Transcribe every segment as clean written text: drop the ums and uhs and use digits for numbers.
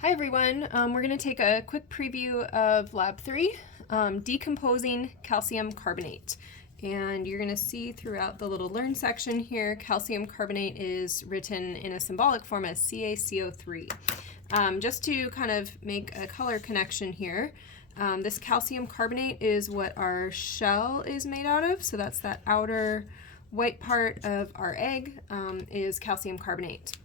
Hi everyone, we're going to take a quick preview of Lab 3, Decomposing Calcium Carbonate. And you're going to see throughout the little Learn section here, calcium carbonate is written in a symbolic form as CaCO3. Just to kind of make a color connection here, this calcium carbonate is what our shell is made out of, so that's that outer white part of our egg is calcium carbonate.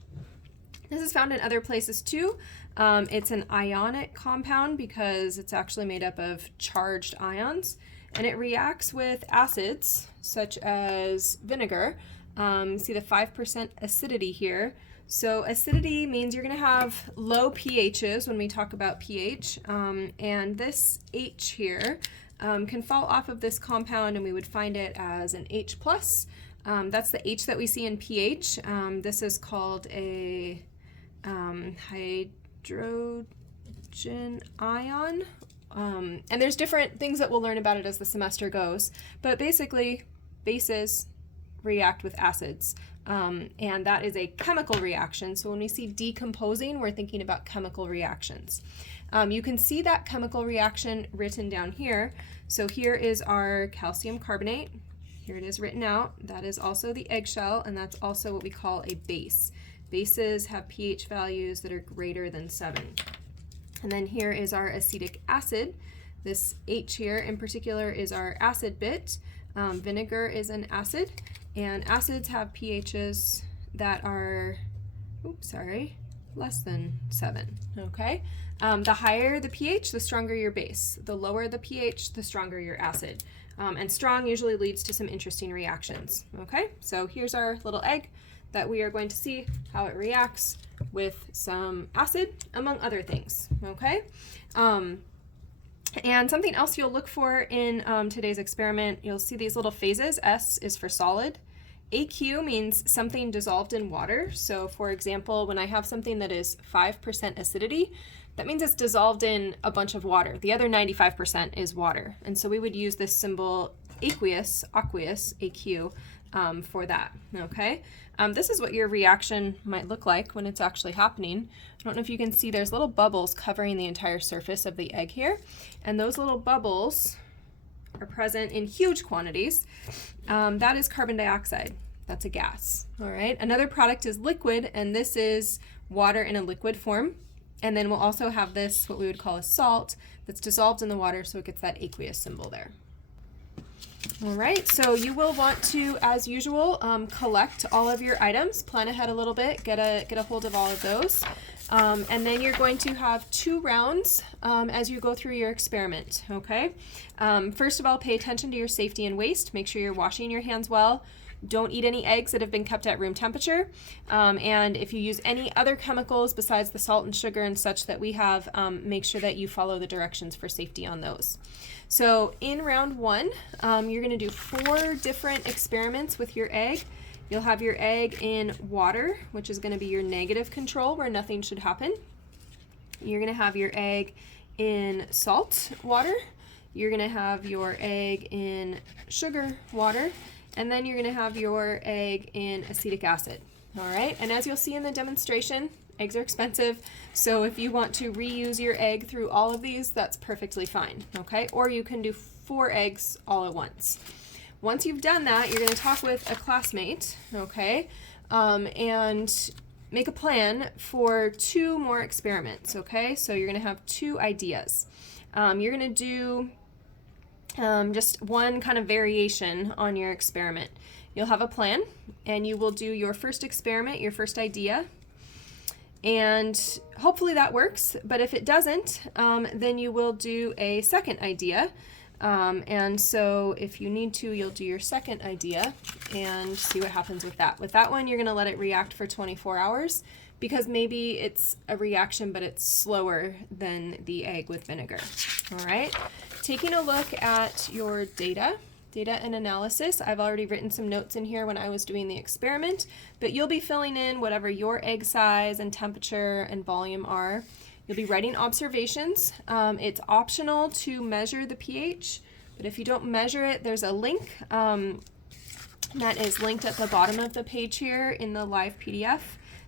This is found in other places too. It's an ionic compound because it's actually made up of charged ions, and it reacts with acids such as vinegar. See the 5% acidity here. So acidity means you're going to have low pHs when we talk about pH, and this H here can fall off of this compound and we would find it as an H+. That's the H that we see in pH. This is called a hydrogen ion, and there's different things that we'll learn about it as the semester goes, but basically bases react with acids, and that is a chemical reaction. So when we see decomposing, we're thinking about chemical reactions. You can see that chemical reaction written down here. So here is our calcium carbonate. Here it is written out. That is also the eggshell, and that's also what we call a base. Bases have pH values that are greater than 7. And then here is our acetic acid. This H here in particular is our acid bit. Vinegar is an acid, and acids have pHs that are, less than 7, okay? The higher the pH, the stronger your base. The lower the pH, the stronger your acid. And strong usually leads to some interesting reactions, okay? So here's our little egg that we are going to see how it reacts with some acid, among other things, okay? And something else you'll look for in today's experiment, you'll see these little phases. S is for solid. AQ means something dissolved in water. So for example, when I have something that is 5% acidity, that means it's dissolved in a bunch of water. The other 95% is water. And so we would use this symbol aqueous, AQ, for that, okay? This is what your reaction might look like when it's actually happening. I don't know if you can see there's little bubbles covering the entire surface of the egg here, and those little bubbles are present in huge quantities. That is carbon dioxide. That's a gas, all right? Another product is liquid, and this is water in a liquid form. And then we'll also have this, what we would call a salt, that's dissolved in the water, so it gets that aqueous symbol there. All right, so you will want to, as usual, collect all of your items, plan ahead a little bit, get a hold of all of those. And then you're going to have 2 rounds as you go through your experiment, okay? First of all, pay attention to your safety and waste. Make sure you're washing your hands well. Don't eat any eggs that have been kept at room temperature. And if you use any other chemicals besides the salt and sugar and such that we have, make sure that you follow the directions for safety on those. So in round 1, you're going to do 4 different experiments with your egg. You'll have your egg in water, which is going to be your negative control where nothing should happen. You're going to have your egg in salt water. You're going to have your egg in sugar water. And then you're going to have your egg in acetic acid. All right, and as you'll see in the demonstration, eggs are expensive, so if you want to reuse your egg through all of these, that's perfectly fine, okay? Or you can do 4 eggs all at once. Once you've done that, you're going to talk with a classmate, okay, and make a plan for 2 more experiments, okay? So you're going to have 2 ideas. You're going to do just one kind of variation on your experiment. You'll have a plan, and you will do your first experiment, your first idea, and hopefully that works, but if it doesn't, then you will do a second idea, and so if you need to, you'll do your second idea and see what happens with that. With that one, you're going to let it react for 24 hours, because maybe it's a reaction, but it's slower than the egg with vinegar. All right, taking a look at your data and analysis. I've already written some notes in here when I was doing the experiment, but you'll be filling in whatever your egg size and temperature and volume are. You'll be writing observations. It's optional to measure the pH, but if you don't measure it, there's a link that is linked at the bottom of the page here in the live PDF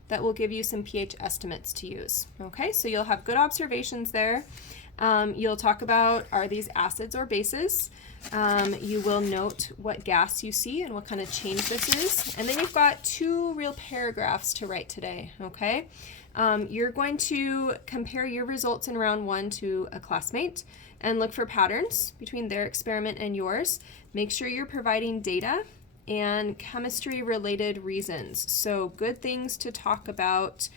that will give you some pH estimates to use. Okay, so you'll have good observations there. You'll talk about, are these acids or bases? You will note what gas you see and what kind of change this is. And then you've got 2 real paragraphs to write today, okay? You're going to compare your results in round 1 to a classmate and look for patterns between their experiment and yours. Make sure you're providing data and chemistry-related reasons. So good things to talk about.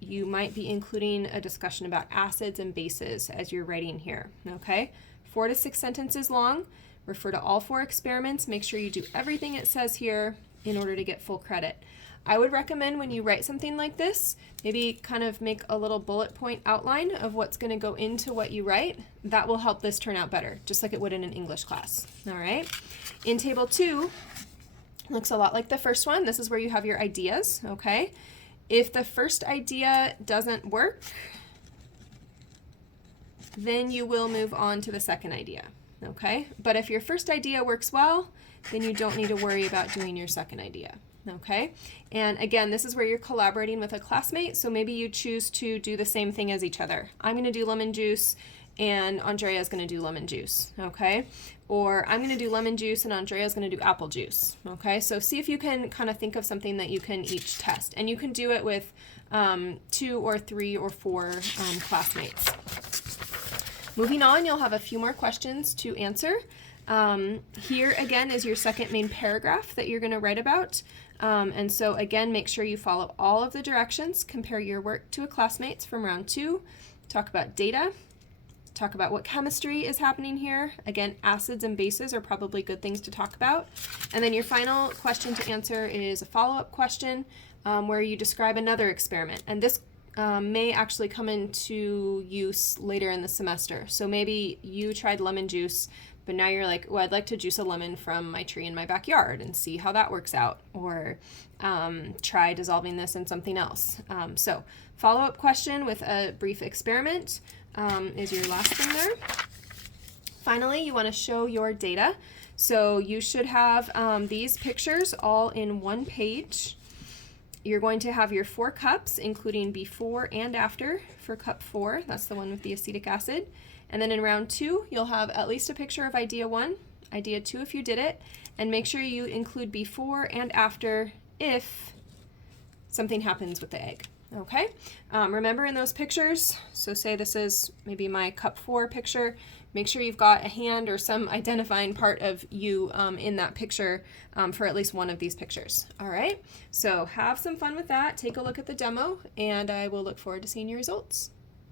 You might be including a discussion about acids and bases as you're writing here, okay? 4 to 6 sentences long. Refer to all 4 experiments. Make sure you do everything it says here in order to get full credit. I would recommend when you write something like this, maybe kind of make a little bullet point outline of what's going to go into what you write. That will help this turn out better, just like it would in an English class. All right. In table 2, looks a lot like the first one. This is where you have your ideas, okay? If the first idea doesn't work, then you will move on to the second idea, okay? But if your first idea works well, then you don't need to worry about doing your second idea, okay? And again, this is where you're collaborating with a classmate, so maybe you choose to do the same thing as each other. I'm going to do lemon juice, and Andrea's going to do lemon juice, okay? Or I'm going to do lemon juice and Andrea's going to do apple juice, okay? So see if you can kind of think of something that you can each test. And you can do it with 2 or 3 or 4 classmates. Moving on, you'll have a few more questions to answer. Here again is your second main paragraph that you're going to write about. And so again, make sure you follow all of the directions. Compare your work to a classmate's from round 2. Talk about data. Talk about what chemistry is happening here. Again, acids and bases are probably good things to talk about. And then your final question to answer is a follow-up question where you describe another experiment. And this may actually come into use later in the semester. So maybe you tried lemon juice, but now you're like, well, I'd like to juice a lemon from my tree in my backyard and see how that works out. Or try dissolving this in something else. So follow-up question with a brief experiment is your last thing there. Finally, you want to show your data. So you should have these pictures all in one page. You're going to have your 4 cups, including before and after for cup 4. That's the one with the acetic acid. And then in round 2, you'll have at least a picture of idea 1, idea 2 if you did it, and make sure you include before and after if something happens with the egg. Okay, remember in those pictures, so say this is maybe my cup 4 picture, make sure you've got a hand or some identifying part of you in that picture for at least one of these pictures. All right, so have some fun with that, take a look at the demo, and I will look forward to seeing your results.